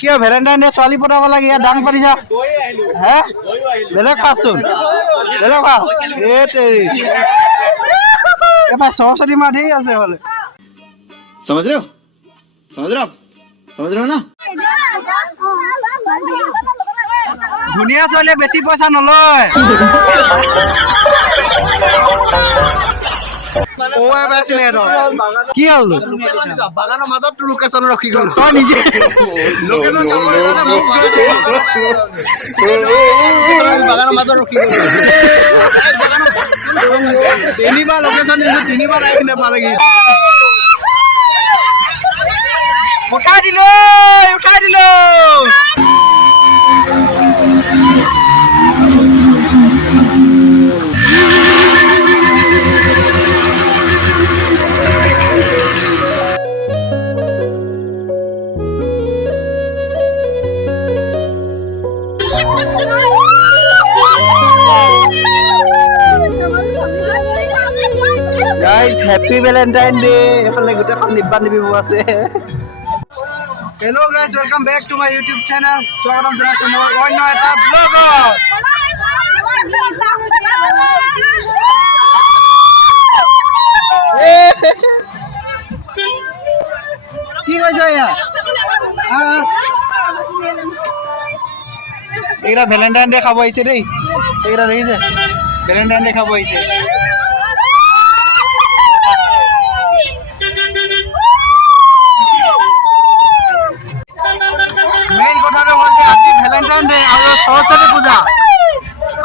কিয় Valentine day ছোৱালী পতাব লাগে ইয়াত দাং পাতিছা হে বেলেগ পাচোন বেলেগ ভাল এই তেৰি এবাৰ সৰস্বতী মা ধেৰ আছে হ'লে समझ रहे हो आप समझ रहे हो ना ধুনীয়া ছোৱালীয়ে বেছি পইচা নলয় কি হ'ল বাগানৰ মাজত লোকেশ্যন ৰখি গ'ল তই নিজে বাগানৰ মাজত ৰখি গ'ল তিনিবাৰ লোকেশ্যন দিছো তিনিবাৰ আহি কিনে পালেগি উঠাই দিলো গাইজ হেপী ভেলেণ্টাইন ডে এফালে গোটেইখন নিব্বা নিবিব আছে hello' guys welcome back to my YouTube channel স্বাগতম জনাইছোঁ মোৰ অন্য এটা ব্লগত কি কৈছ ইয়াত এইকেইটা ভেলেণ্টাইন ডে খাব আহিছে দেই এইকেইটা দেখিছে ভেলেণ্টাইন ডে খাব আহিছে মেইন কথাটো হ'ল যে আজি ভেলেণ্টাইন ডে আৰু সৰস্বতী পূজা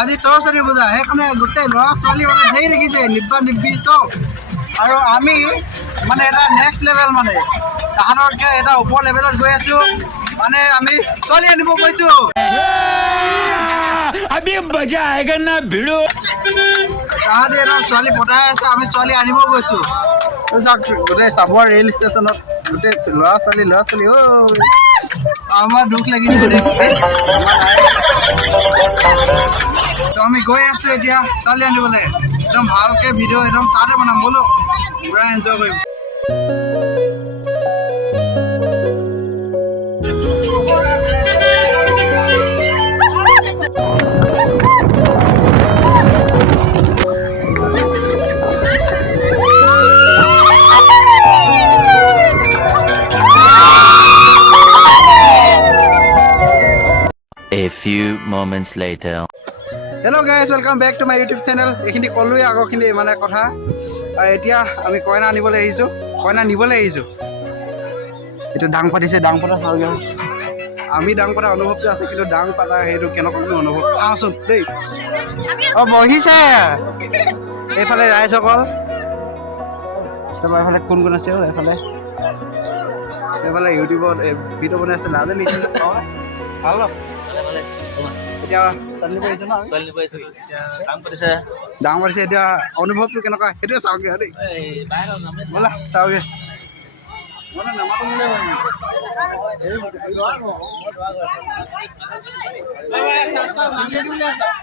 আজি সৰস্বতী পূজা সেইকাৰণে গোটেই ল'ৰা ছোৱালী মানে ধেৰ দেখিছে নিব্বা নিব্বি চব আৰু আমি মানে এটা নেক্সট লেভেল মানে তাহাঁততকৈ এটা ওপৰ লেভেলত গৈ আছোঁ মানে আমি ছোৱালী আনিব গৈছোঁ তাহাঁতি এটা ছোৱালী পতাই আছে আমি ছোৱালী আনিব গৈছোঁ গোটেই চাবুৱা ৰেল ষ্টেচনত গোটেই ল'ৰা ছোৱালী আমাৰ দুখ লাগিছে তো আমি গৈ আছোঁ এতিয়া ছোৱালী আনিবলৈ একদম ভালকৈ ভিডিঅ' একদম তাতে বনাম বোলো পুৰা এনজয় কৰিম A few moments later. Hello' guys welcome back to my YouTube channel এইখিনি ক'লোৱে আগৰখিনি মানে কথা আৰু এতিয়া আমি কইনা আনিবলৈ আহিছোঁ কইনা নিবলৈ আহিছোঁ এইটো ডাং পাতিছে ডাং পতা চাওঁগৈ আমি ডাং পতা অনুভৱটো আছে কিন্তু ডাং পতা সেইটো কেনেকুৱা অনুভৱ চাওঁচোন দেই অঁ বহিছে এইফালে ৰাইজসকল তাৰপৰা এইফালে কোন কোন আছে এইফালে ইউটিউবত ভিডিঅ' বনাই আছে লাজে লিখিছে ভাল ন এতিয়া ডাঙৰ পাতিছে এতিয়া অনুভৱটো কেনেকুৱা সেইটোৱে চাওঁগৈ দেই ব'লা চাওঁগৈ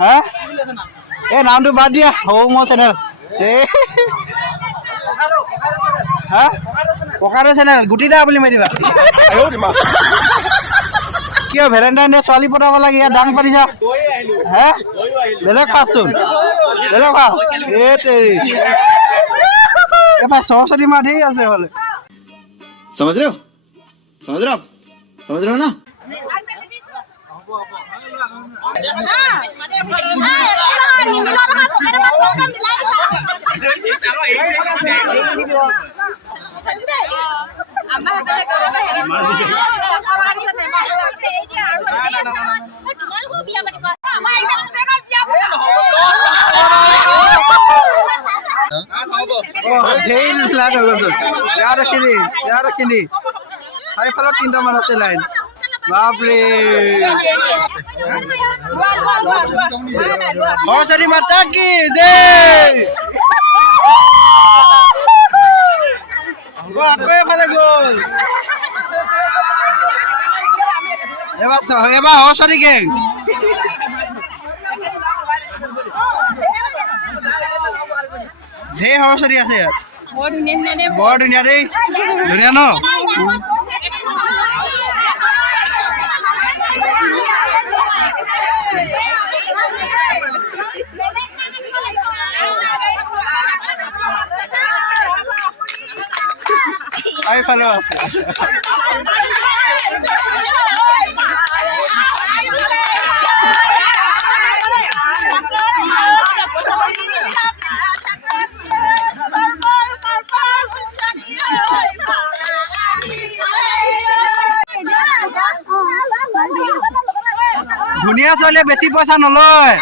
হা এই নামটো বাদ দিয়া হ'ব মোৰ চেনেল হা ককাৰো চেনেল গুটি দা বুলি মাৰি দিবা কিয় ভেলেণ্টাইন ডে ছোৱালী পতাব লাগে ইয়াত দাং পাতিছা হে বেলেগ পাচোন বেলেগ ভাল এই তেৰি এবাৰ সৰস্বতী মা ধেৰ আছে হ'লে समझ रहे हो ना ধেৰ লাইন হৈ গৈছে ইয়াৰ এইখিনি সেইফালৰ তিনিটামান আছে লাইন বাপৰে সৰস্বতী মাতা কি যে আকৌ এফালে গ'ল এবাৰ সৰস্বতী গেং ধেৰ সৰস্বতী আছে ইয়াত বৰ ধুনীয়া দেই ধুনীয়া ন এইফালেও আছে ধুনীয়া ছোৱালীয়ে বেছি পইচা নলয়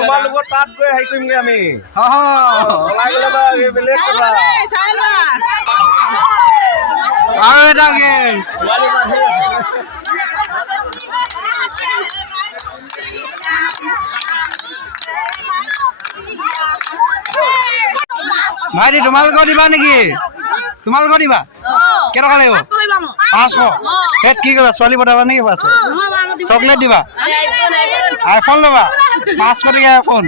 তোমালোকৰ তাত গৈ হেৰি কৰিমগে আমি আৰু এটা গেম ভাইটি তোমালোকৰ দিবা নেকি তোমালোকৰ দিবা কেইটকা লাগিব 500 হেত কি কৰিবা ছোৱালী পঠাবা নেকি 500 চকলেট দিবা আইফোন ল'বা 500 টকীয়া আইফোন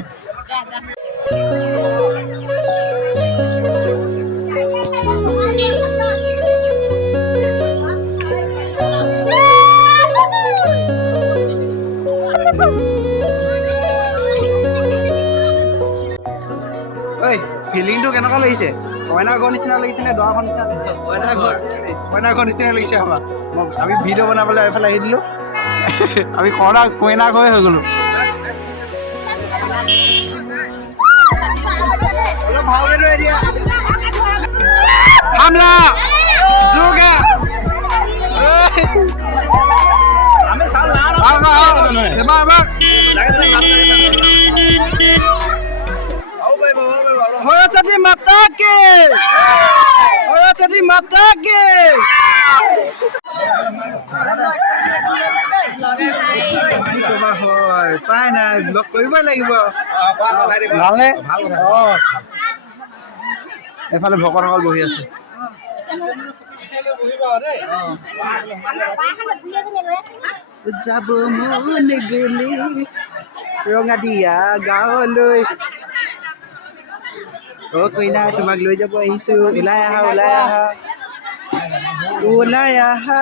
ঐ ফিলিংটো কেনেকুৱা লাগিছে কইনা ঘৰ নিচিনা লাগিছে নে দৰাঘৰ নিচিনা লাগিছে কইনা ঘৰ নিচিনা লাগিছে আমাৰ আমি ভিডিঅ' বনাবলৈ এইফালে আহি দিলোঁ আমি কইনা ঘৰে হৈ গ'লোঁ ভালকৈ এতিয়া হামলা দুৰ্গা এবাৰ सरस्वती माता के सरस्वती माता के পাই নাই ব্লগ কৰিবই লাগিব ভালনে এফালে ভকতসকল বহি আছে যাব মন গ'লে ৰঙা দিয়া গাঁৱলৈ অ কইনা তোমাক লৈ যাব আহিছো ওলাই আহা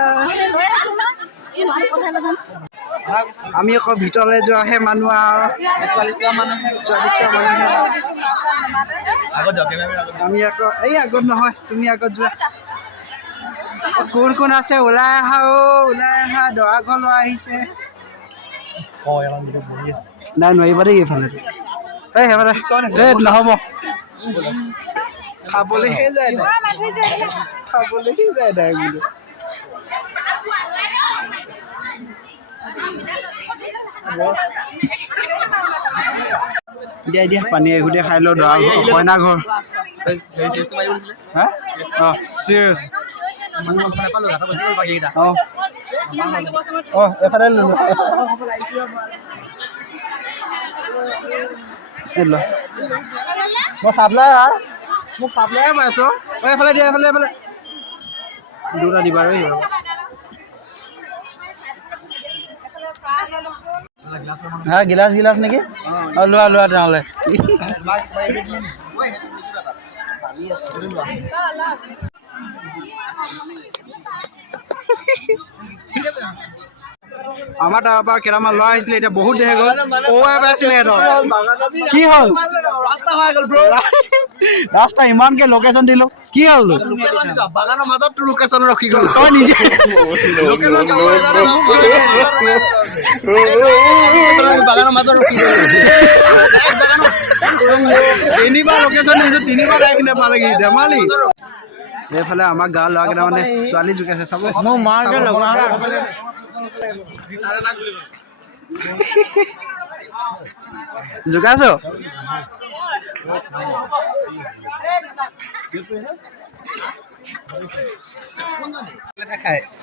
আমি আকৌ ভিতৰলৈ যোৱাহে মানুহ আৰু ছোৱালী চোৱা মানুহে আমি আকৌ এই আগত নহয় তুমি আগত যোৱা কোন কোন আছে ওলাই আহা দৰা ঘৰ লৈ আহিছে নাই নোৱাৰিবা দেই এইফালে এই সেইফালে নহ'ব খাবলৈহে যায় নাই বোলো দিয়া পানী এঘুটে খাই লওঁ দৰা কইনা ঘৰ হা অঁ চিৰিয়াছ অঁ এফালে ল'লো মই চাপ্লাই মোক চাপ্লাই পাই আছো এইফালে দিয়া এইফালে দুটা দিবা আৰু হা গিলাচ নেকি অঁ লোৱা তেনেহ'লে আমাৰ তাৰ পৰা কেইটামান ল'ৰা আহিছিলে এতিয়া বহুত দেৰি গ'ল পাইছিলে কি হ'ল ৰাস্তা ইমানকে লোকেশ্যন দিলো কি হ'ল বাগানৰ মাজত লোকেশ্যন ৰখি গ'ল তই নিজে বাগানৰ মাজত ৰখি গ'ল তিনিবাৰ লোকেশ্যন দিছো তিনিবাৰ আহি নাপালেগি ধেমালি এইফালে আমাৰ গাঁৱৰ ল'ৰা কেইটা মানে ছোৱালী জোকাইছে চাব মোৰ মাৰ জোকাইছ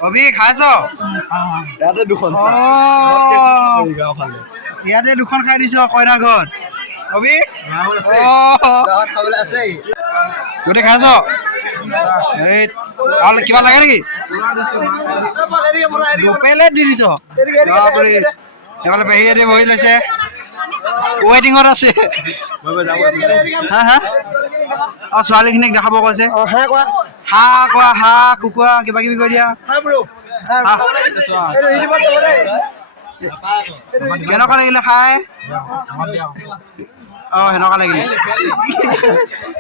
অভি খাইছ ইয়াতে দুখন ইয়াতে দুখন খাই দিছ কইনা ঘৰত অভি খাবলৈ আছে গোটেই খাইছ এই আৰু কিবা লাগে নেকি প্লেট দি দিছ এইফালে পেহীয়ে বহি লৈছে ৱেটিঙত আছে হা হা অঁ ছোৱালীখিনিক দেখাব কৈছে হাঁহ কোৱা হাঁহ কুকুৰা কিবা কিবি কৈ দিয়া কেনেকুৱা লাগিলে খাই অঁ সেনেকুৱা লাগিলে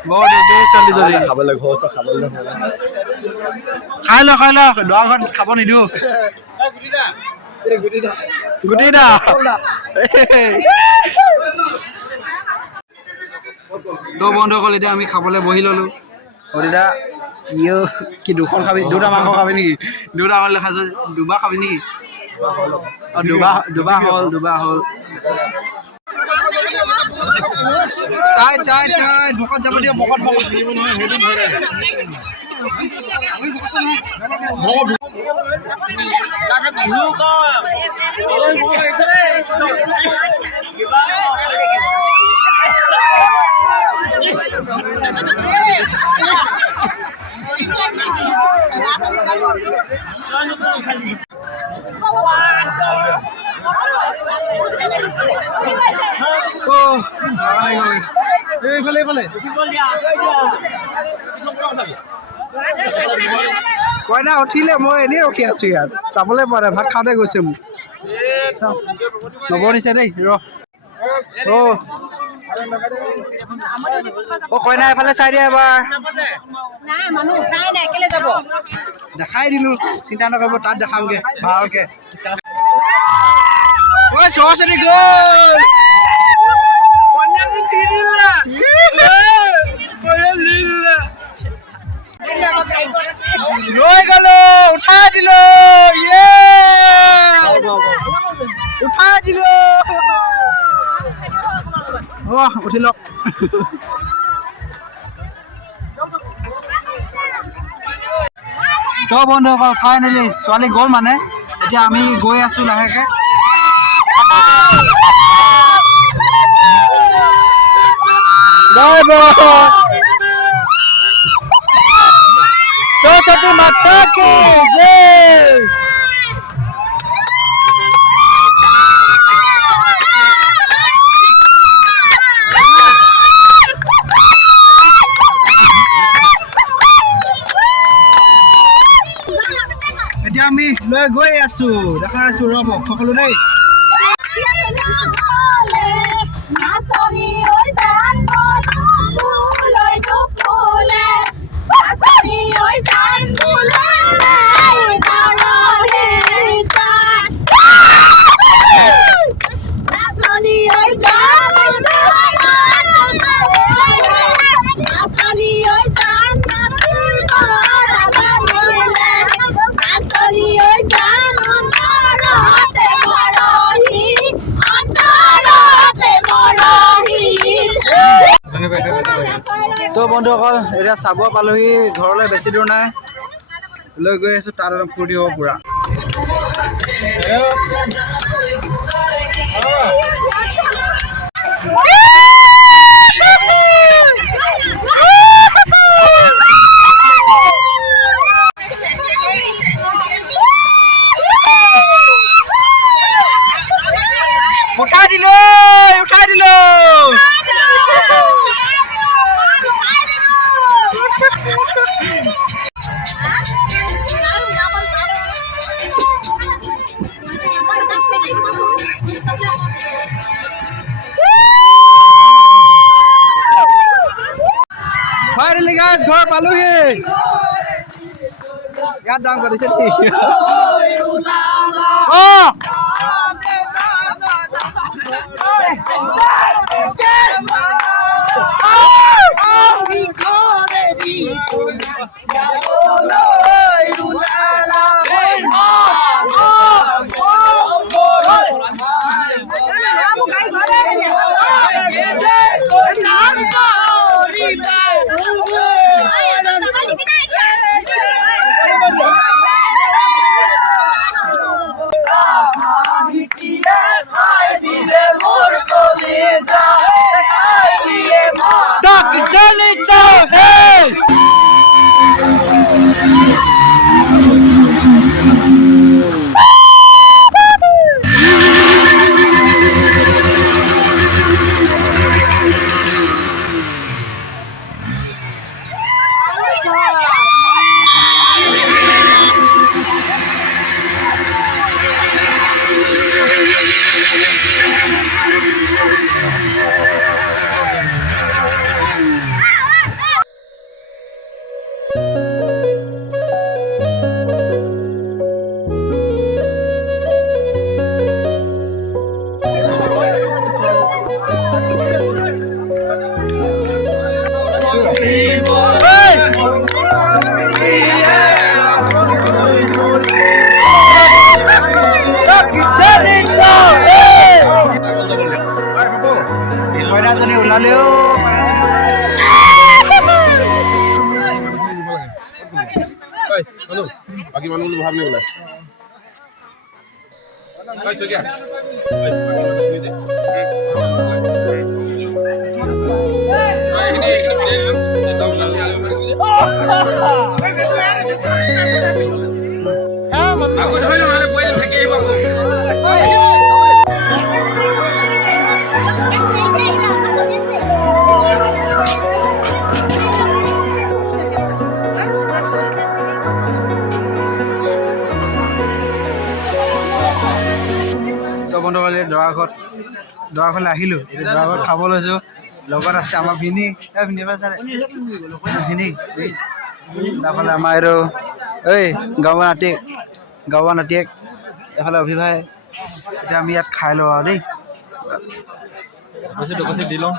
বৰ চলি খাবলৈ ঘৰ খাবলৈ খাই ল দুৱাৰখন খাব নিদিওঁ গোটেই দা বন্ধুসকল এতিয়া আমি খাবলৈ বহি ল'লোঁ দাদা ইয়ে কি দুখন খাবি দুটা মাংস খাবি নেকি দুটা মাংস খাইছ দুবাৰ খাবি নেকি অঁ দুবাৰ হ'ল চাই দোকান যাব দিয়ক বকত এইফালে কইনা উঠিলে মই এনেই ৰখি আছো ইয়াত চাবলৈ পোৱা নাই ভাত খাওঁতে গৈছে মোক নবনিছে দেই কইনা এফালে চাই দিয়া এবাৰ দেখাই দিলো চিন্তা নকৰিব তাত দেখামগে ভালকে ঐ সৰস্বতী গ'ল লৈ গলো উঠাই দিলো উঠি লওক তো বন্ধুসকল ফাইনেলি ছোৱালী গ'ল মানে এতিয়া আমি গৈ আছো লাহেকে सरस्वती माता की जय এতিয়া আমি লৈ গৈ আছো দেখা আছো ৰব সকলো দেই তো বন্ধুসকল এতিয়া চাব পালোহি ঘৰলৈ বেছি দূৰ নাই লৈ গৈ আছো তাত অলপ ফূৰ্তি হ'ব পুৰা উঠাই দিলো Finally guys, ঘৰ পালোহি ইয়াত দাম কৰিছে নেকি ছোৱালীও বাকী মানুহ ভাবি ওলাই তো বন্ধুসকলে দৰাঘৰলৈ আহিলোঁ এতিয়া দৰাঘৰত খাব লৈছোঁ লগত আছে আমাৰ ভিনি ভিনি তাৰফালে আমাৰ এইটো ঐ গাঁৱৰ নাতিয়েক এইফালে অভিভাই এতিয়া আমি ইয়াত খাই লওঁ আৰু দেই দি লওঁ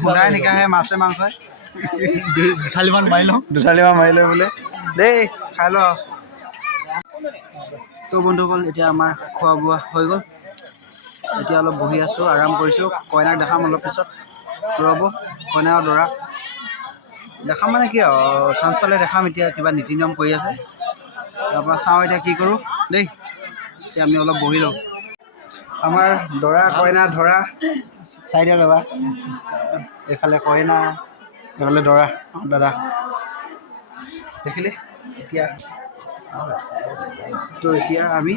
শুনাই নিকাহে মাছে মাংসই দুঠালিমান মাৰি লওঁ দুচালিমান মাৰি লৈ বোলে দেই খাই লওঁ তো বন্ধুসকল এতিয়া আমাৰ খোৱা বোৱা হৈ গ'ল এতিয়া অলপ বহি আছোঁ আৰাম কৰিছোঁ কইনাক দেখাম অলপ পিছত ৰ'ব কইনা আৰু দৰা দেখাম মানে কি আৰু চান্স পালে দেখাম এতিয়া কিবা নীতি নিয়ম কৰি আছে তাৰপৰা চাওঁ এতিয়া কি কৰোঁ দেই এতিয়া আমি অলপ বহি লওঁ আমাৰ দৰা কইনা ধৰা চাই দিয়ক এবাৰ এইফালে কইনা এইফালে দৰা দাদা দেখিলে এতিয়া তো এতিয়া আমি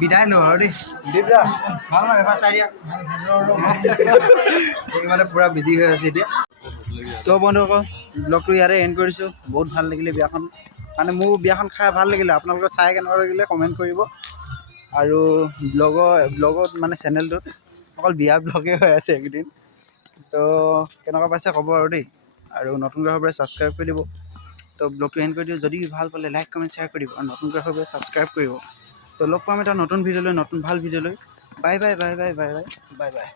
বিদায় লওঁ আৰু দেই দীপদা ভাল নহয় এবাৰ চাই দিয়া মানে পূৰা বিজি হৈ আছে এতিয়া তো বন্ধুসকল ব্লগটো ইয়াতে এণ্ড কৰিছোঁ বহুত ভাল লাগিলে বিয়াখন মানে মোৰ বিয়াখন খাই ভাল লাগিলে আপোনালোকে চাই কেনেকুৱা লাগিলে কমেণ্ট কৰিব আৰু ব্লগত মানে চেনেলটোত অকল বিয়া ব্লগেই হৈ আছে এইকেইদিন তো কেনেকুৱা পাইছে ক'ব আৰু দেই আৰু নতুনকৈ হ'লে ছাবস্ক্ৰাইব কৰি দিব তো ব্লগটো এণ্ড কৰি দিওঁ যদি ভাল পালে লাইক কমেণ্ট শ্বেয়াৰ কৰি দিব আৰু নতুনকৈ হ'লে ছাবস্ক্ৰাইব কৰিব তো লগ পাম এটা নতুন ভিডিঅ' লৈ নতুন ভাল ভিডিঅ' লৈ bye bye bye bye bye bye bye bye